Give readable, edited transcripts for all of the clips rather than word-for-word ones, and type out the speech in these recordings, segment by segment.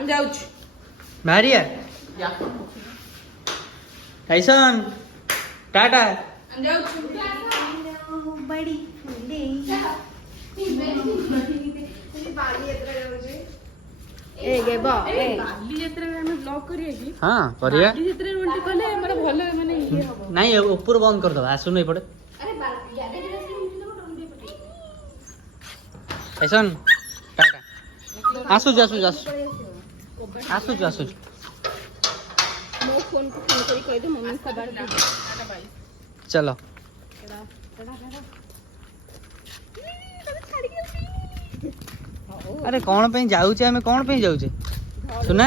हम जाउछ मारिया या टाइसन टाटा हम जाउछ बड़ी फुले ए गे बा ए बाली यात्रा में हम ब्लॉग करिए कि हाँ करिया बाली यात्रा में उल्टी कले हमरा भलो माने ये हो नहीं ऊपर बंद कर दो आसु नहीं पड़े अरे याद है जरा से उल्टी तो डोंडे पटे टाइसन टाटा आसु आसु आसु आसु आसु मो फोन को फोन करी कह दे मम्मी का बार टाटा बाय चलो अरे कौन पे जाऊचे हमें कौन पे जाऊचे सुना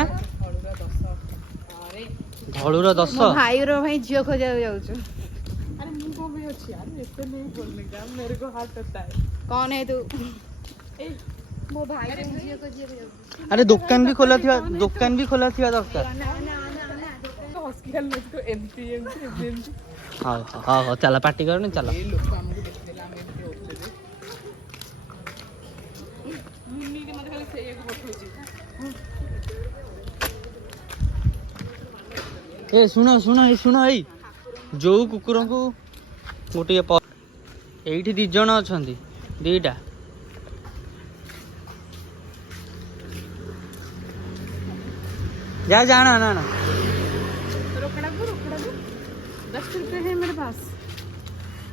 घड़ूर 10 मो भाई रो भाई जियो खोजा जाउछु अरे मुंह को भी अच्छी यार इतने नहीं बोलने का मेरे को हाथ करता है कौन है तू ए मो भाई रो जियो खोजा जाउछु अरे दुकान भी खोला थी दरकार हॉस्पिटल में तो एमपी हाँ हाँ हाँ चलो पार्टी करने चलो ये लोग को हमको देख देला में एमपी होते दे मुन्नी के मत खाली से एक बठौची ए सुनो ए जो कुकुर को गोटे एठी 2 जण अछंती 2टा जा जाना ना रोकड़ा को 10 रुपए है मेरे पास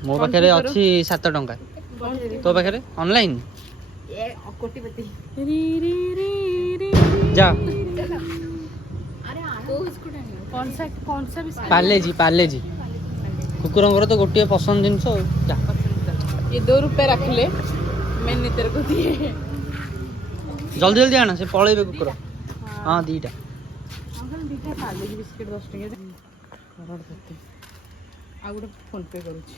मो पाखे अच्छी 7 टंका तो पाखे ऑनलाइन ए कोटिपति री री री री जा अरे को इसको कौन सा भी पार्ले जी कुकुर तो गोटे पसंद जिनस जा ये 2 रुपए रख ले मैंने तेरे को दिए जल्दी जल्दी आना से पळेबे कुकुर हाँ 2टा अंकल दीटा पार्ले जी बिस्किट 10 टके करोड़पति आ गुटे फोन पे करूची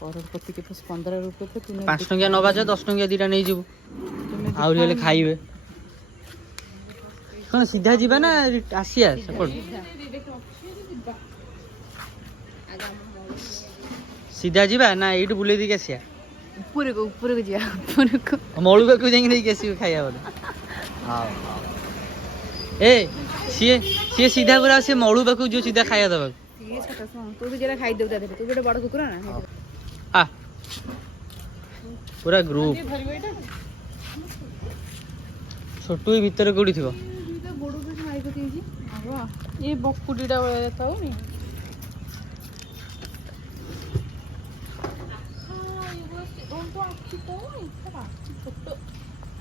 करोड़पति के पास 15 रुपए पे तूने 5 टंकिया न बाजे 10 टंकिया 2टा नहीं जीव आउरी हेले खाइबे कौन सीधा जीवा ना आसिया सेपट सीधा जीवा ना एटू बुले दी आसिया ऊपर को जिया ऊपर को मौलू का क्यों जाएंगे नहीं कैसी खाइया बोले हाँ ए सी सीधा पूरा से मौलू बाकू जो सीधा खाइया दबा ये छोटा सा तू भी जरा खाई दे दे तू गोटे बड़ कुकुर ना आ पूरा ग्रुप छोटू ही भीतर कोड़ी थिबो बड़ भी खाई को दीजी ये बकुडीटा वाला जाता हो नहीं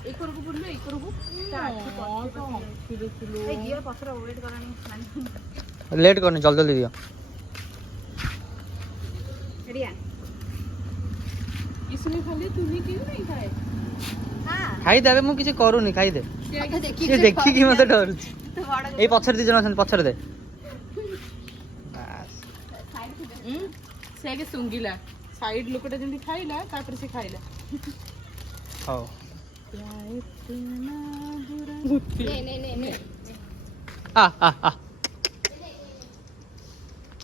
एक को बोललो एक को ए जियो पसरा वेट करानी लेट करने जल्दी जल्दी दियो रेडिया इसमें खाली तू ही क्यों नहीं खाए हां खाई देबे मु किसी करूनी खाई दे से देखी कि मते डर ए पछर दे जन पछर दे बस से के सुंगिला साइड लोकटा जंदी खाइला तापर से खाइला हो नहीं आ आ आ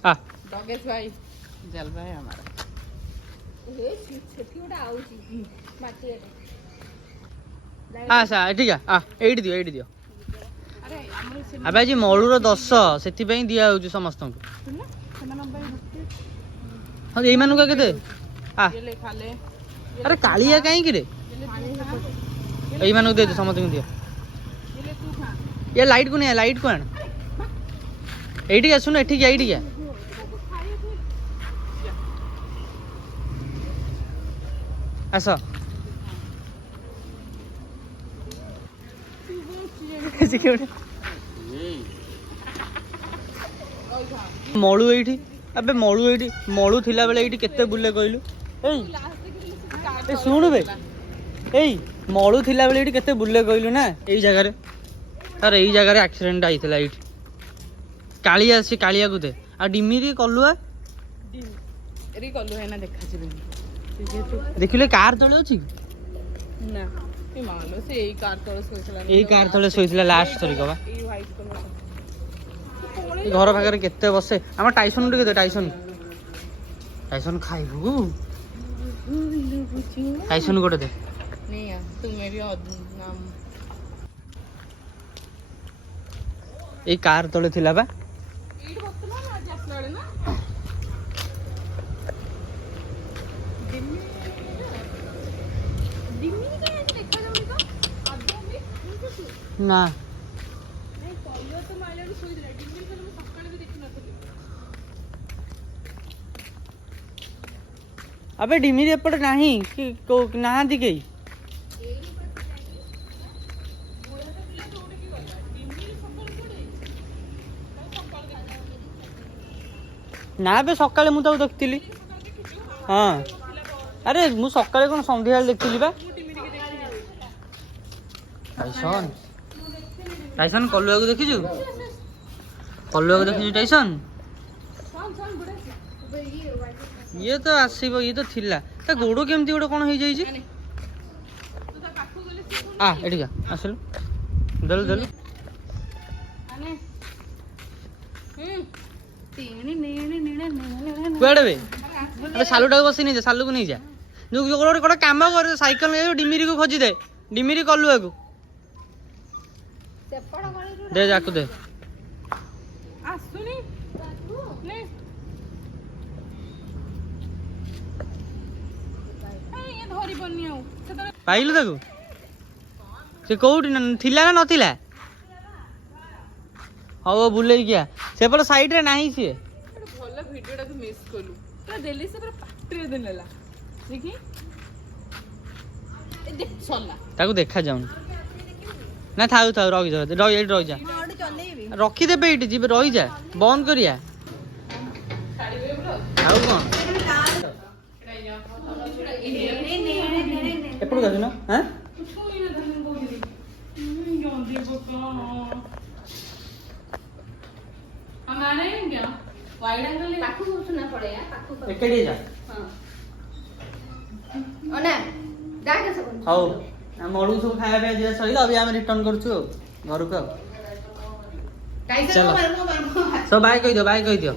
आ डॉगेश भाई जल भाई हमारा ए छोटी उडा आउची माटी आ सा ठीक है आ एडी दियो अरे हमर से अबे जी मौलूर 10 सेति पई दिया होउ समस्त को सुन समान भाई हत्ते हां एई मानु का केते आ ये ले खा ले अरे कालिया काई कि रे एई मानु दे दे समस्त को दिया ये ले तू खा ये लाइट को नहीं लाइट को आन एठी आ सुन एठी एठी आ ऐसा ऐसे क्यों मळू एठी अबे मळू एठी मळू थिला बेले एठी केते बुले कइलु एई ए सुन बे एई मळू थिला बेले एठी केते बुले कइलु ना एई जगह रे तार एई जगह रे एक्सीडेंट आइतला एठी कालिया से कालिया को दे आ डिमिरी कलुआ री कलु है ना देखा छी देखिले कार तळे अछि ना ए मानो से एई कार तळे सोइसला एई कार तळे सोइतला लास्ट तरी कबा ए व्हाइट कलर ए घर पाखरे केते बसे हम टाइसन टिके दे टाइसन खाइबू टाइसन गोटे दे नहीं यार तुम्हें भी नाम ଏଇ କାର ତଳେ ଥିଲା ବା। ଏଇଠି ବସିଥିଲା ନା ଆଜି ଆସିଲା ବେଳେ ନା ଦିମିନି କାଇଁ ଆଜି ଦେଖାଯାଉନି ତ ଆଦମି ନା ନାଇଁ କଲର ତ ମାଇଲାରୁ ଶୋଇଥିଲା ଦିମିନି କହିଲେ ମୁଁ ସକାଳେ ବି ଦେଖିନଥିଲି। ଆବେ ଡିମିରି ଏପଟେ ନାହିଁ କି ନାହାନ୍ତି କେହି। ନା ବେ ସକାଳେ ମୁଁ ତାକୁ ଦେଖିଥିଲି। ହଁ ଆରେ ମୁଁ ସକାଳେ କଣ ସନ୍ଧ୍ୟାବେଳେ ଦେଖିଥିଲି ବା। ଟାଇସନ୍ ଟାଇସନ୍ କଲୁଆକୁ ଦେଖିଛୁ? କଲୁଆକୁ ଦେଖିଛୁ ଟାଇସନ୍? ଇଏ ତ ଆସିବ, ଇଏ ତ ଥିଲା। ତା ଗୋଡ଼ କେମିତି ଗୋଟେ କଣ ହେଇଯାଇଛି? ଆ ଏଠିକା ଆସିଲୁ ଦେଲୁ ଦେଲୁ। କୁଆଡ଼େ ବେ? ଆବେ ସାଲୁଟାକୁ ବସି ନେଇଯା, ସାଲୁକୁ ନେଇଯା। ଯୋଉ ଗୋଟେ କାମ କରେ, ସାଇକେଲ ନେଇ ଡିମିରିକୁ ଖୋଜିଦେ, ଡିମିରି କଲୁଆକୁ ଦେ, ଯାକୁ ଦେ। ଆସୁନି ଧରି ପାରୁନି ଆଉ। ପାଇଲୁ ତାକୁ? ସେ କୋଉଠି ଥିଲା ନା ନଥିଲା? ହଉ ବୁଲେଇକି ଆ। ସେପଟେ ସାଇଡରେ ନାହିଁ ସିଏ। ଭଲ ଭିଡିଓଟାକୁ ମିସ୍ କଲୁ। ପୁରା ଦେଲି ସେ ପୁରା ପାଟିରେ ଦେଲା। ଦେଖି ଏ ଦେଖ ସଲା। ତାକୁ ଦେଖା ଯାଉନି। ନା ଥାଉ ଥାଉ ରହିଯା, ଏଇଠି ରହିଯା। ରଖିଦେବେ ଏଇଠି, ଯିବେ ରହିଯା, ବନ୍ଦ କରିବା। ଆଉ କଣ ଏପଟକୁ ଆସୁନ। ହାଁ ଏକାଠି ଯା। ହଉ ମଳକୁ ସବୁ ଖାଇବା ପିଇବା ଦିଆ ସରିଲା। ଏବେ ଆମେ ରିଟର୍ନ କରୁଛୁ ଆଉ ଘରକୁ ଆଉ। ଚାଲ ସବୁ ବାଏ କହିଦିଅ, ବାଏ କହିଦିଅ।